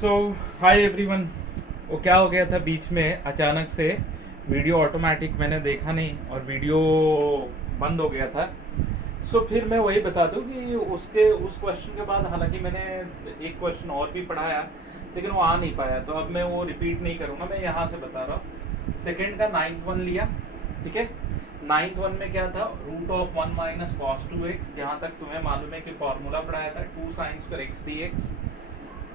सो hi everyone. वो क्या हो गया था बीच में अचानक से वीडियो ऑटोमेटिक मैंने देखा नहीं और वीडियो बंद हो गया था। फिर मैं वही बता दूं कि उसके उस क्वेश्चन के बाद हालांकि मैंने एक क्वेश्चन और भी पढ़ाया लेकिन वो आ नहीं पाया, तो अब मैं वो रिपीट नहीं करूँगा, मैं यहाँ से बता रहा हूँ। सेकेंड का नाइन्थ वन लिया, ठीक है। नाइन्थ वन में क्या था, root of one minus cos two x, जहाँ तक तुम्हें मालूम है कि फॉर्मूला पढ़ाया था two sine square x d x,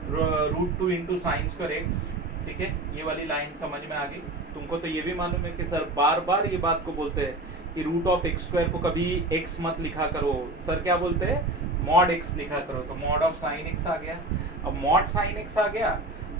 root two into sine square x, ठीक है। ये वाली लाइन समझ में आ गई तुमको। तो ये भी मालूम है कि सर बार बार ये बात को बोलते हैं कि रूट ऑफ एक्स स्क्वायर को कभी एक्स मत लिखा करो, सर क्या बोलते हैं मॉड एक्स लिखा करो। तो मॉड ऑफ साइन एक्स आ गया। अब मॉड साइन एक्स आ गया,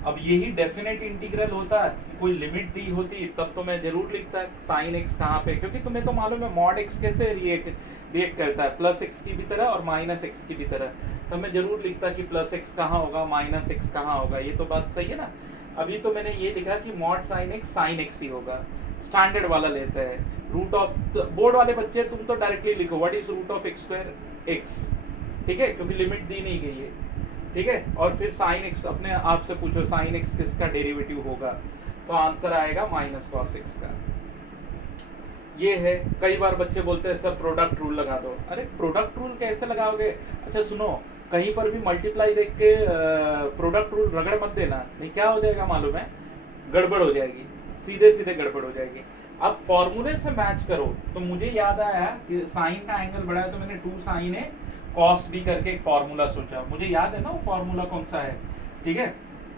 अब यही डेफिनेट इंटीग्रल होता, कोई लिमिट दी होती तब तो मैं जरूर लिखता साइन एक्स कहाँ पे, क्योंकि तुम्हें तो मालूम है मॉड एक्स कैसे रिएक्ट करता है, प्लस एक्स की भी तरह और माइनस एक्स की भी तरह। तो मैं जरूर लिखता कि प्लस एक्स कहाँ होगा, माइनस एक्स कहाँ होगा। ये तो बात सही है ना। अभी तो मैंने ये लिखा कि मॉड साइन एक्स ही होगा, स्टैंडर्ड वाला लेते हैं। रूट ऑफ, बोर्ड वाले बच्चे तुम तो डायरेक्टली लिखो what is root of x square x, ठीक है, क्योंकि लिमिट दी नहीं गई है, ठीक है। और फिर साइन एक्स अपने आप से पूछो साइन एक्स किसका डेरिवेटिव होगा, तो आंसर आएगा माइनस कॉस एक्स का। ये है। कई बार बच्चे बोलते हैं सर प्रोडक्ट रूल लगा दो। अरे प्रोडक्ट रूल कैसे लगाओगे? अच्छा सुनो, कहीं पर भी मल्टीप्लाई देख के प्रोडक्ट रूल रगड़ मत देना, नहीं क्या हो जाएगा मालूम है, गड़बड़ हो जाएगी, सीधे सीधे गड़बड़ हो जाएगी। अब फॉर्मूले से मैच करो। तो मुझे याद आया कि साइन का एंगल बढ़ा है, तो मैंने two sine a cos b करके एक फॉर्मूला सोचा। मुझे याद है ना वो फॉर्मूला कौन सा है, ठीक है।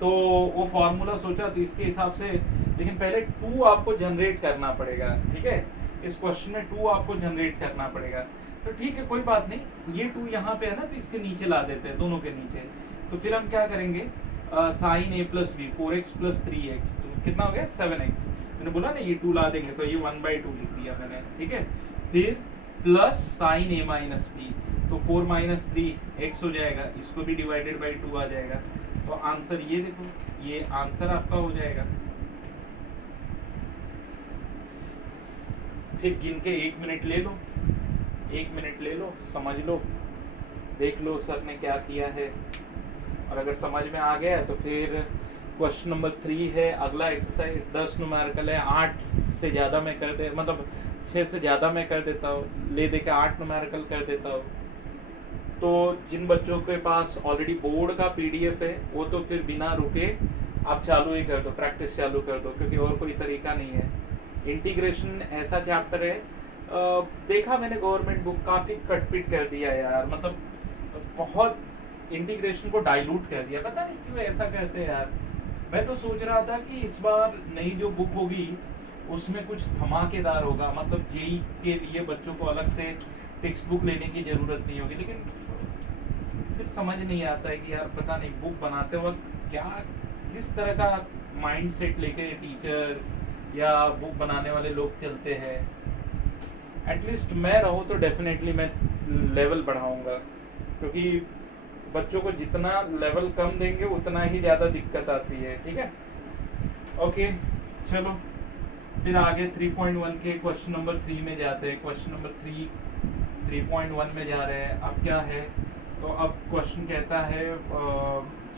तो वो फॉर्मूला सोचा, तो इसके हिसाब से, लेकिन पहले टू आपको जनरेट करना पड़ेगा, ठीक है। इस क्वेश्चन में टू आपको जनरेट करना पड़ेगा। तो ठीक है कोई बात नहीं, ये टू यहाँ पे है ना, तो इसके नीचे ला देते हैं, दोनों के नीचे। तो फिर हम क्या करेंगे, sine a plus b, 4x plus 3x, तो कितना हो गया 7x। मैंने बोला ना ये टू ला देंगे, तो ये 1/2 लिख दिया मैंने, ठीक है। फिर प्लस साइन ए माइनस बी, तो 4 माइनस 3x हो जाएगा, इसको भी डिवाइडेड बाई 2 आ जाएगा। तो आंसर ये देखो, ये आंसर आपका हो जाएगा। ठीक, गिन के 1 मिनट ले लो, 1 मिनट ले लो, समझ लो, देख लो सर ने क्या किया है। और अगर समझ में आ गया तो फिर क्वेश्चन नंबर 3 है अगला एक्सरसाइज। 10 न्यूमेरिकल है, 8 से ज़्यादा मैं कर दे, मतलब 6 से ज़्यादा मैं कर देता हूँ, ले दे के 8 न्यूमेरिकल कर देता हूँ। तो जिन बच्चों के पास ऑलरेडी बोर्ड का PDF है वो तो फिर बिना रुके आप चालू ही कर दो, प्रैक्टिस चालू कर दो, क्योंकि और कोई तरीका नहीं है। इंटीग्रेशन ऐसा चैप्टर है, देखा मैंने गवर्नमेंट बुक काफ़ी कटपिट कर दिया यार, मतलब बहुत इंटीग्रेशन को डाइल्यूट कर दिया, पता नहीं क्यों ऐसा करते हैं यार। मैं तो सोच रहा था कि इस बार नई जो बुक होगी उसमें कुछ धमाकेदार होगा, मतलब जेई के लिए बच्चों को अलग से टेक्स्ट बुक लेने की ज़रूरत नहीं होगी। लेकिन फिर समझ नहीं आता है कि यार पता नहीं बुक बनाते वक्त क्या, किस तरह का माइंड सेट लेके टीचर या बुक बनाने वाले लोग चलते हैं। एटलीस्ट मैं रहूँ तो डेफिनेटली मैं लेवल बढ़ाऊँगा, क्योंकि बच्चों को जितना लेवल कम देंगे उतना ही ज़्यादा दिक्कत आती है, ठीक है। ओके चलो फिर आगे 3.1 के क्वेश्चन नंबर 3 में जाते हैं। क्वेश्चन नंबर 3.1 में जा रहे हैं। अब क्या है, तो अब क्वेश्चन कहता है,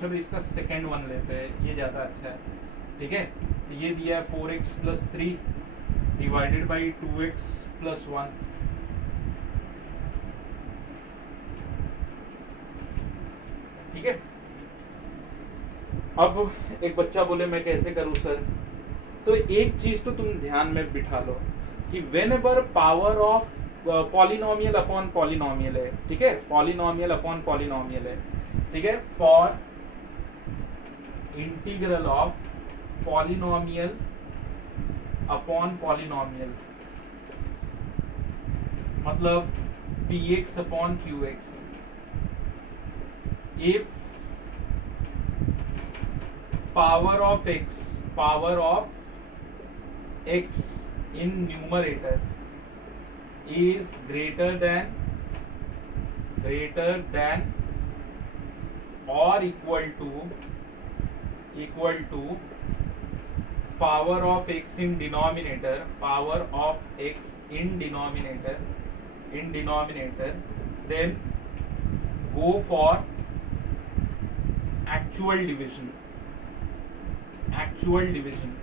चलो इसका सेकेंड वन लेते हैं, ये ज़्यादा अच्छा है, ठीक है। तो ये दिया है 4x plus 3 divided by 2x plus 1, ठीक है। अब एक बच्चा बोले मैं कैसे करूं सर, तो एक चीज तो तुम ध्यान में बिठा लो कि when ever power of polynomial upon polynomial है, ठीक है, पॉलिनोमियल अपॉन पॉलिनोमियल है, ठीक है, for integral of polynomial upon polynomial, मतलब px upon qx, if power of x in numerator is greater than or equal to power of x in denominator, then go for actual division, actual division.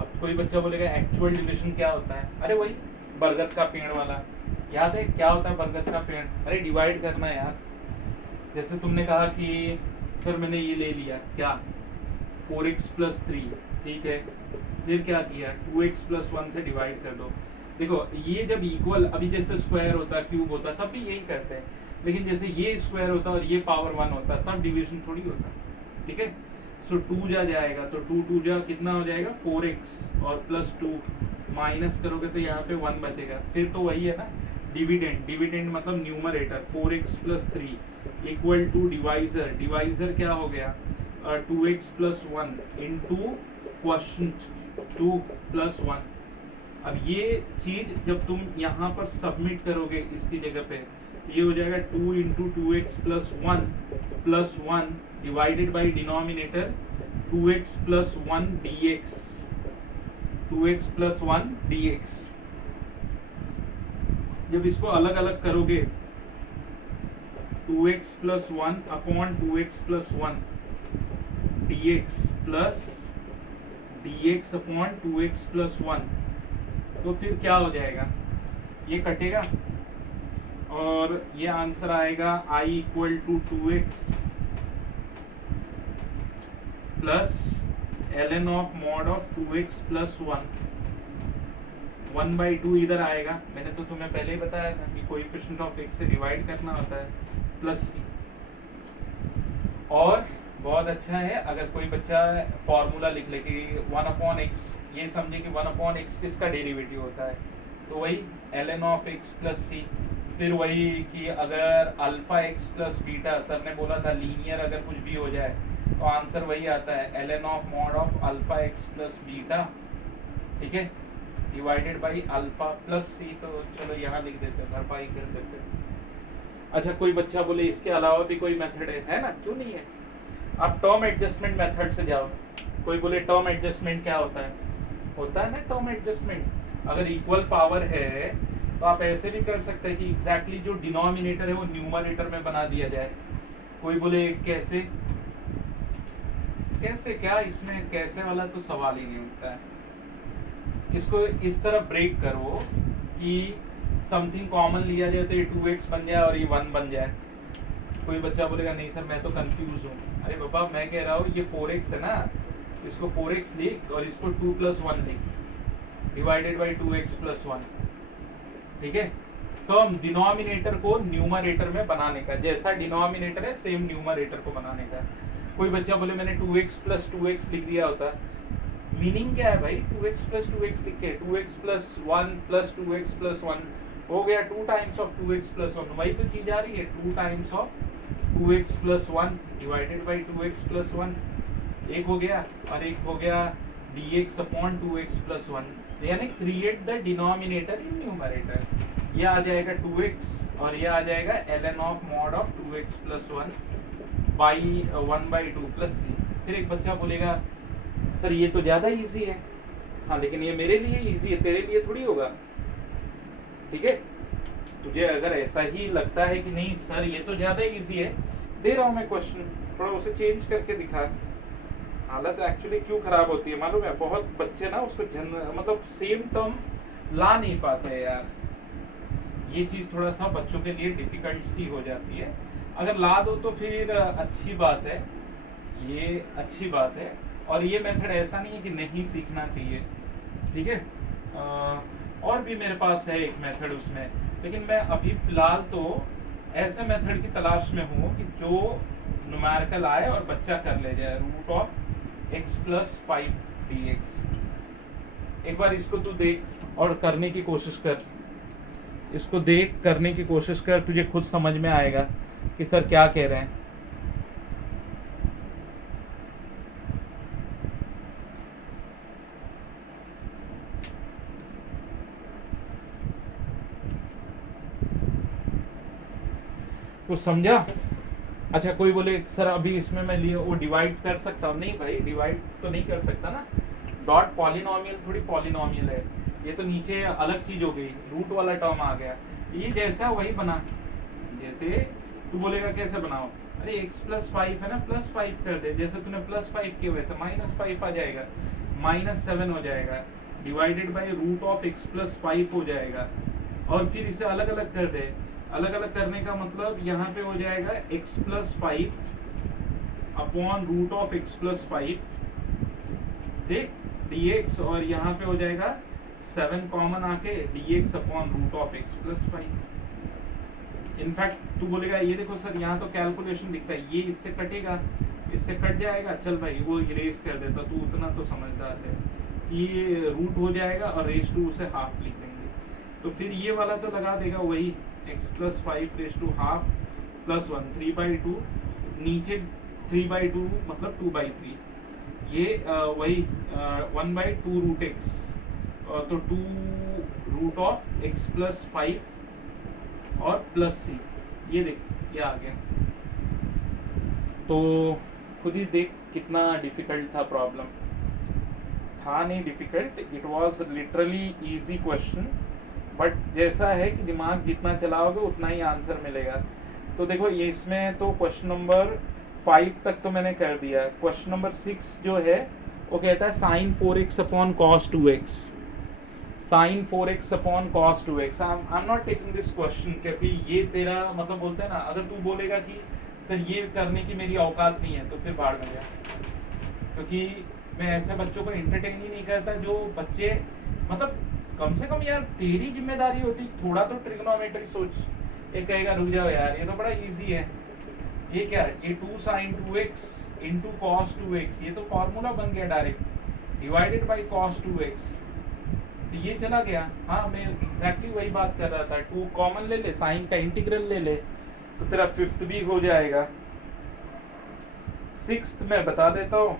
अब कोई बच्चा बोलेगा actual division क्या होता है? अरे वही बरगद का पेड़ वाला, याद है क्या होता है बरगद का पेड़? अरे डिवाइड करना है यार। जैसे तुमने कहा कि सर मैंने ये ले लिया क्या 4x + 3, ठीक है, फिर क्या किया 2x + 1 से डिवाइड कर दो। देखो ये जब इक्वल, अभी जैसे स्क्वायर होता क्यूब होता तब भी यही करते हैं, लेकिन जैसे ये स्क्वायर होता और ये पावर 1 होता तब डिवीजन थोड़ी होता, ठीक है। सो 2 जाएगा तो 2 जा कितना हो जाएगा 4x और +2 माइनस करोगे तो यहाँ पे 1 बचेगा। फिर तो वही है ना डिविडेंड, डिविडेंड मतलब numerator 4x + 3 equal to divisor, divisor क्या हो गया 2x + 1 इंटू क्वेश्चन 2 + 1। अब ये चीज जब तुम यहाँ पर सबमिट करोगे इसकी जगह पे, ये हो जाएगा 2 × 2x + 1 + 1 divided by denominator 2x + 1 dx, 2x + 1 dx। जब इसको अलग अलग करोगे 2x + 1 upon 2x + 1 dx plus dx upon 2x + 1, तो फिर क्या हो जाएगा, ये कटेगा और ये आंसर आएगा I = 2x plus ln of mod of 2x + 1, 1/2 इधर आएगा। मैंने तो तुम्हें पहले ही बताया था कि कोएफिशिएंट ऑफ x से डिवाइड करना होता है प्लस c। और बहुत अच्छा है अगर कोई बच्चा फॉर्मूला लिख ले कि 1/x, ये समझे कि 1/x किसका डेरिवेटिव होता है, तो वही ln ऑफ x + c। फिर वही कि अगर αx + β, सर ने बोला था लीनियर अगर कुछ भी हो जाए तो आंसर वही आता है ln of mod of αx + β, ठीक है, divided by alpha plus c। तो चलो यहाँ लिख देते हैं, भरपाई कर देते हैं। अच्छा कोई बच्चा बोले इसके अलावा भी कोई मेथड है ना, क्यों नहीं है। आप टर्म एडजस्टमेंट मेथड से जाओ। कोई बोले टर्म एडजस्टमेंट क्या होता है, होता है ना टर्म एडजस्टमेंट। अगर इक्वल पावर है तो आप ऐसे भी कर सकते हैं कि एग्जैक्टली जो डिनोमिनेटर है वो न्यूमरेटर में बना दिया जाए। कोई बोले कैसे, कैसे क्या, इसमें कैसे वाला तो सवाल ही नहीं उठता है। इसको इस तरह ब्रेक करो कि समथिंग कॉमन लिया जाए तो ये 2x बन जाए और ये 1 बन जाए। कोई बच्चा बोलेगा नहीं सर मैं तो कंफ्यूज हूँ। अरे बाबा मैं कह रहा हूँ ये 4x है ना, इसको 4x लिख और इसको 2 + 1 लिख डिवाइडेड बाई 2x + 1, ठीक है। तो हम डिनोमिनेटर को न्यूमरेटर में बनाने का, जैसा डिनोमिनेटर है सेम न्यूमरेटर को बनाने का। कोई बच्चा बोले मैंने 2x + 2x लिख दिया होता, मीनिंग क्या है भाई 2x + 2x लिख के 2x + 1 + 2x + 1 हो गया 2 टाइम्स ऑफ 2x + 1, वही तो चीज आ रही है 2 times of 2x + 1 divided by 2x + 1, एक हो गया और एक हो गया dx अपॉन 2x + 1, यानी create the denominator in numerator. ये आ जाएगा 2x और ये आ जाएगा ln of mod of 2x + 1 by 1/2 plus c। फिर एक बच्चा बोलेगा सर ये तो ज़्यादा इजी है। हाँ लेकिन ये मेरे लिए इजी है, तेरे लिए थोड़ी होगा, ठीक है। तुझे अगर ऐसा ही लगता है कि नहीं सर ये तो ज़्यादा इजी है, दे रहा हूँ मैं क्वेश्चन, थोड़ा उसे चेंज करके दिखा। हालत एक्चुअली क्यों खराब होती है मालूम है, बहुत बच्चे ना उसको मतलब सेम टर्म ला नहीं पाते हैं यार। ये चीज़ थोड़ा सा बच्चों के लिए डिफिकल्ट सी हो जाती है। अगर ला दो तो फिर अच्छी बात है, ये अच्छी बात है। और ये मेथड ऐसा नहीं है कि नहीं सीखना चाहिए, ठीक है। और भी मेरे पास है एक मेथड उसमें, लेकिन मैं अभी फ़िलहाल तो ऐसे मेथड की तलाश में हूँ कि जो न्यूमेरिकल आए और बच्चा कर ले जाए। √(x + 5 dx), एक बार इसको तू देख और करने की कोशिश कर, इसको देख करने की कोशिश कर, तुझे खुद समझ में आएगा कि सर क्या कह रहे हैं। कुछ समझा? अच्छा कोई बोले सर अभी इसमें मैं लिए वो डिवाइड कर सकता हूँ, नहीं भाई डिवाइड तो नहीं कर सकता ना, डॉट पॉलिनोमियल थोड़ी पॉलिनोमियल है, ये तो नीचे अलग चीज हो गई, रूट वाला टर्म आ गया। ये जैसा वही बना, जैसे तू बोलेगा कैसे बनाओ, अरे x प्लस 5 है ना, प्लस 5 कर दे, जैसे तूने प्लस 5 किया वैसे माइनस 5 आ जाएगा, माइनस 7 हो जाएगा, divided by root of x plus 5 हो जाएगा। और फिर इसे अलग अलग कर दे, अलग अलग करने का मतलब यहाँ पे हो जाएगा x plus 5 upon root of x plus 5, ठीक, dx, और यहाँ पे हो जाएगा 7 कॉमन आके dx upon root of x plus 5। In fact तू बोलेगा ये देखो सर यहाँ तो कैलकुलेशन दिखता है, ये इससे कटेगा, इससे कट जाएगा, चल भाई वो इरेज कर देता, तू उतना तो समझदार है कि रूट हो जाएगा और रेस टू उसे हाफ लिख देंगे, तो फिर ये वाला तो लगा देगा वही x plus 5 raise to half plus 1 3/2, नीचे 3/2 मतलब 2/3, ये वही 1/2 रूट x, तो 2 रूट ऑफ x प्लस 5 और प्लस c, ये देख ये आ गया। तो खुद ही देख कितना डिफिकल्ट था प्रॉब्लम, था नहीं difficult, it was literally easy question, but जैसा है कि दिमाग जितना चलाओगे उतना ही आंसर मिलेगा। तो देखो ये इसमें तो क्वेश्चन नंबर 5 तक तो मैंने कर दिया, क्वेश्चन नंबर 6 जो है वो कहता है sine 4x upon cos 2x, sine 4x upon cos 2x। I am not taking this question, क्योंकि ये तेरा मतलब बोलते हैं ना, अगर तू बोलेगा कि सर ये करने की मेरी औकात नहीं है तो फिर भाड़ में जा, क्योंकि मैं ऐसे बच्चों को एंटरटेन ही नहीं करता जो बच्चे मतलब कम से कम यार तेरी जिम्मेदारी होती थोड़ा तो ट्रिग्नोमेट्री सोच। एक कहेगा रुक जाओ यार ये तो बड़ा इजी है, ये क्या है, ये 2 sin 2x into cos 2x, ये तो फॉर्मूला बन गया direct, divided by cos 2x, तो ये चला गया। हाँ मैं एग्जैक्टली वही बात कर रहा था, 2 कॉमन ले ले, साइन का इंटीग्रल ले ले तो तेरा 5th भी हो जाएगा। 6th में बता देता हूँ,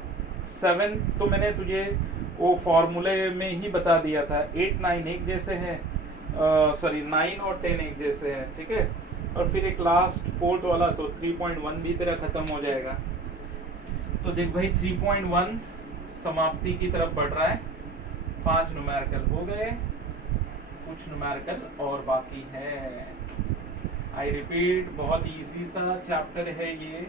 7 तो मैंने तुझे वो फॉर्मूले में ही बता दिया था, 8 9 एक जैसे हैं, सॉरी 9 और 10 एक जैसे हैं, ठीक है, और फिर एक लास्ट 4th वाला तो 3.1 भी तेरा खत्म हो जाएगा। तो देख भाई 3.1 समाप्ति की तरफ बढ़ रहा है, 5 न्यूमेरिकल हो गए, कुछ न्यूमेरिकल और बाकी है। आई रिपीट बहुत इजी सा चैप्टर है ये,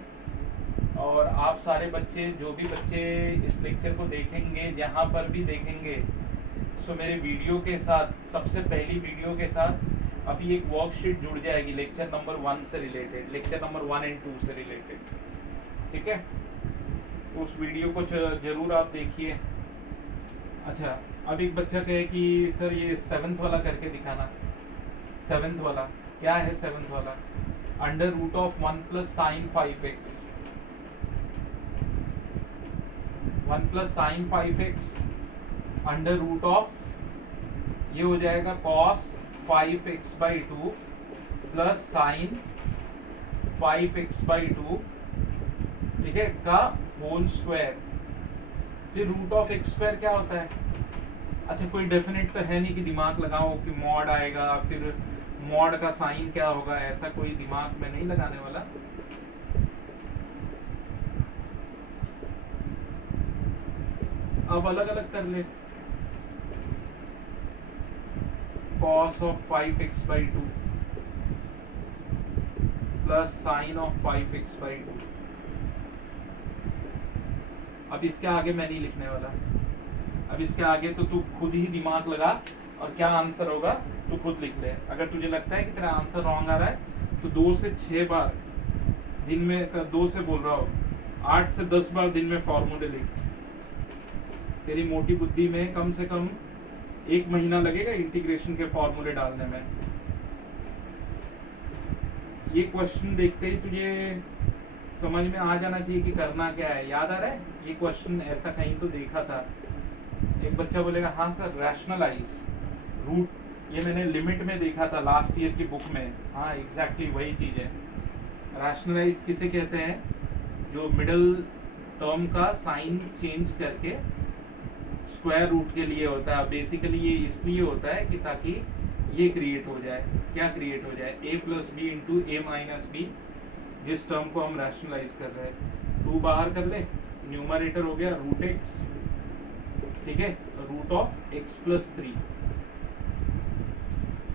और आप सारे बच्चे जो भी बच्चे इस लेक्चर को देखेंगे, जहाँ पर भी देखेंगे, सो मेरे वीडियो के साथ, सबसे पहली वीडियो के साथ अभी एक वर्कशीट जुड़ जाएगी लेक्चर नंबर 1 से रिलेटेड, लेक्चर नंबर 1 और 2 से रिलेटेड, ठीक है, उस वीडियो को जरूर आप देखिए। अच्छा अब एक बच्चा कहे कि सर ये 7th वाला करके दिखाना, 7th वाला क्या है, 7th वाला under root of 1 plus sine 5x, 1 plus sine 5x under root of, ये हो जाएगा cos 5x/2 plus sign 5x/2, ठीक है, का होल स्क्वायर, फिर रूट ऑफ x स्क्वायर क्या होता है। अच्छा कोई डेफिनेट तो है नहीं कि दिमाग लगाओ कि मॉड आएगा, फिर मॉड का साइन क्या होगा, ऐसा कोई दिमाग में नहीं लगाने वाला। अब अलग अलग कर ले, cos of 5x/2 plus sign of 5x/2। अब इसके आगे मैं नहीं लिखने वाला, अब इसके आगे तो तू खुद ही दिमाग लगा और क्या आंसर होगा तू खुद लिख ले। अगर तुझे लगता है कि तेरा आंसर रॉन्ग आ रहा है तो 2 से 6 बार दिन में, 2 से बोल रहा हो 8 से 10 बार दिन में फॉर्मूले लिख। तेरी मोटी बुद्धि में कम से कम 1 महीना लगेगा इंटीग्रेशन के फॉर्मूले डालने में। ये क्वेश्चन देखते ही तुझे समझ में आ जाना चाहिए कि करना क्या है। याद आ रहा है ये क्वेश्चन ऐसा कहीं तो देखा था। एक बच्चा बोलेगा हाँ सर रैशनलाइज रूट, ये मैंने लिमिट में देखा था लास्ट ईयर की बुक में। हाँ एग्जैक्टली वही चीज़ है। रैशनलाइज किसे कहते हैं, जो मिडल टर्म का साइन चेंज करके स्क्वायर रूट के लिए होता है। बेसिकली ये इसलिए होता है कि ताकि ये क्रिएट हो जाए, क्या क्रिएट हो जाए, a plus B into A minus B, जिस टर्म को हम रैशनलाइज कर रहे हैं। 2 बाहर कर ले, न्यूमरेटर हो गया रूट एक्स, ठीक है, रूट ऑफ एक्स प्लस 3,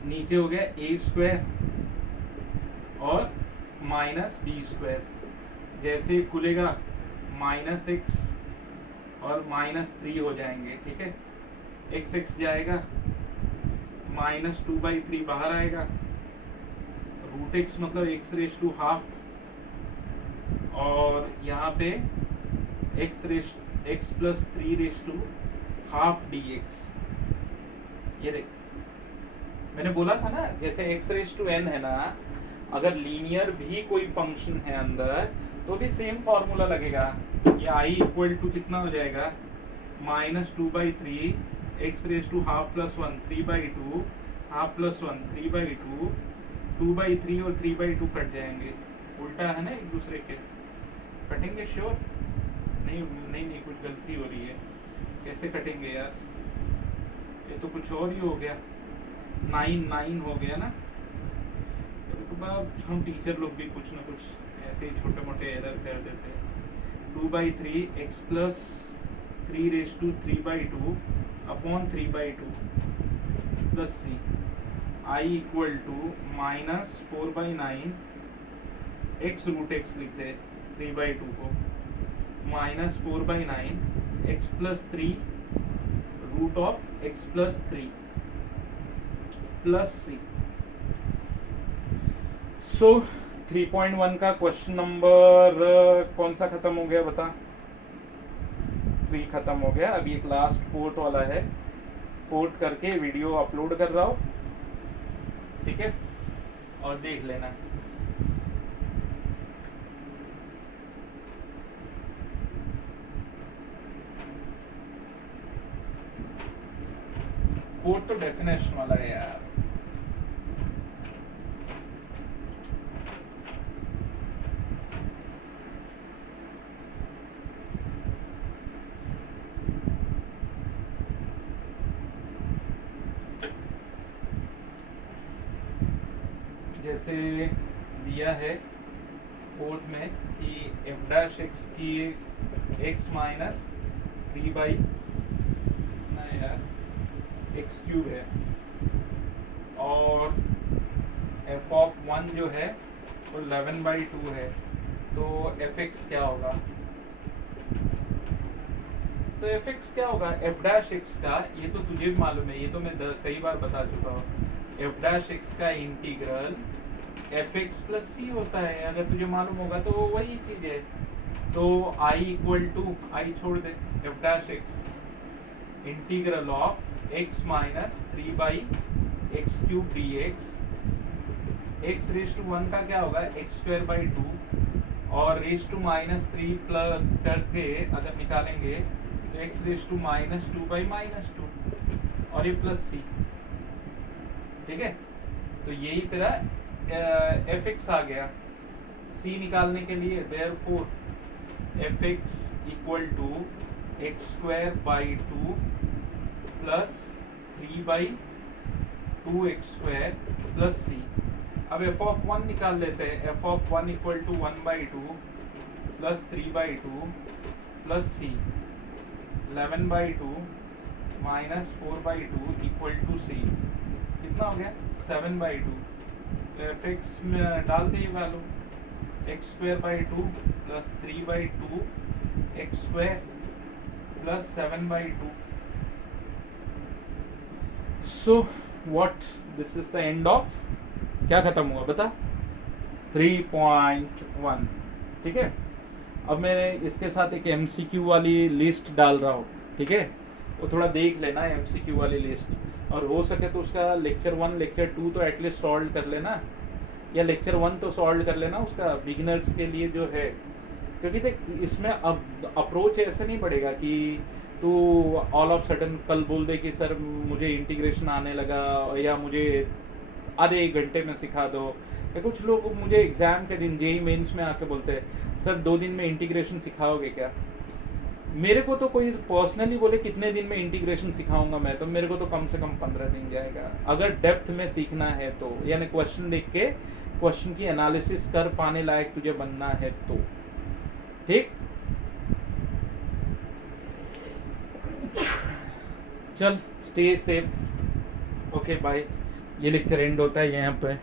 नीचे हो गया ए स्क्वायर और माइनस बी स्क्वायर, जैसे खुलेगा माइनस एक्स और माइनस 3 हो जाएंगे, ठीक है। एक्स एक्स जाएगा, माइनस 2/3 बाहर आएगा, रूट एक्स मतलब एक्स रेस टू हाफ, और यहाँ पे x plus 3 raise to half d x. ये देख, मैंने बोला था ना, जैसे एक्स रेस टू एन है ना, अगर लीनियर भी कोई फंक्शन है अंदर तो भी सेम फॉर्मूला लगेगा। ये आई इक्वल टू कितना हो जाएगा, minus 2/3 x raise to half plus 1 3/2 half plus 1 3/2 2/3 और 3/2 कट जाएंगे, उल्टा है ना एक दूसरे के, कटेंगे श्योर? नहीं नहीं नहीं, कुछ गलती हो रही है, कैसे कटेंगे यार, ये तो कुछ और ही हो गया, 9 हो गया ना। तो बाद हम टीचर लोग भी कुछ ना कुछ ऐसे ही छोटे मोटे एरर कर देते हैं। 2/3 x plus 3 raise to 3/2 upon 3/2 plus c, I equal to minus 4/9 x root x लिखते 3/2 को, minus 4/9 x plus 3 root of x plus 3 plus c. So 3.1 का क्वेश्चन नंबर कौन सा खत्म हो गया बता? 3 खत्म हो गया। अभी एक लास्ट 4th वाला है, 4th करके वीडियो अपलोड कर रहा हूँ, ठीक है, और देख लेना। फोर्थ तो डेफिनेशन वाला है यार। जैसे दिया है 4th में कि एफ डैश एक्स की एक्स माइनस 3 ना यार एक्स क्यूब है, और एफ ऑफ 1 जो है वो 11/2 है, तो एफ एक्स क्या होगा? तो एफ एक्स क्या होगा, एफ डैश एक्स का, ये तो तुझे भी मालूम है, ये तो मैं कई बार बता चुका हूँ, एफ डैश एक्स का इंटीग्रल एफ एक्स प्लस सी होता है, अगर तुझे मालूम होगा तो वही चीज है। तो आई इक्वल टू, आई छोड़ दे, f dash x integral of x minus 3/x cube d x, x raise to 1 का क्या होगा x²/2, और रेस टू माइनस 3 प्लस करके अगर निकालेंगे तो x रेस टू -2/-2, और ये प्लस सी, ठीक है। तो यही तेरा एफ एक्स आ गया। सी निकालने के लिए therefore f x equal to x²/2 plus 3/2x² plus c. अब एफ ऑफ 1 निकाल लेते हैं, f of 1 equal to 1/2 plus 3/2 plus c, 11/2 minus 4/2 equal to c, कितना हो गया 7/2। तो एफ एक्स में डाल दे value, x²/2 plus 3/2x² plus 7/2। So what, this is the end of, क्या खत्म हुआ बता, 3.1, ठीक है। अब मैं इसके साथ एक MCQ वाली लिस्ट डाल रहा हूँ, ठीक है, वो थोड़ा देख लेना MCQ वाली लिस्ट, और हो सके तो उसका लेक्चर 1 लेक्चर 2 तो एटलीस्ट सॉल्व कर लेना, या लेक्चर 1 तो सॉल्व कर लेना उसका बिगिनर्स के लिए जो है, क्योंकि देख इसमें अब अप्रोच ऐसे नहीं पड़ेगा कि तू ऑल ऑफ सडन कल बोल दे कि सर मुझे इंटीग्रेशन आने लगा, या मुझे आधे 1 घंटे में सिखा दो, या कुछ लोग मुझे एग्ज़ाम के दिन जेई मेंस में आके बोलते हैं सर 2 दिन में इंटीग्रेशन सिखाओगे क्या। मेरे को तो कोई पर्सनली बोले कितने दिन में इंटीग्रेशन सिखाऊंगा मैं, तो मेरे को तो कम से कम 15 दिन जाएगा, अगर डेप्थ में सीखना है तो, यानी क्वेश्चन देख के क्वेश्चन की एनालिसिस कर पाने लायक तुझे बनना है तो, ठीक। चल स्टे सेफ, ओके बाय। ये लेक्चर एंड होता है यहाँ पे।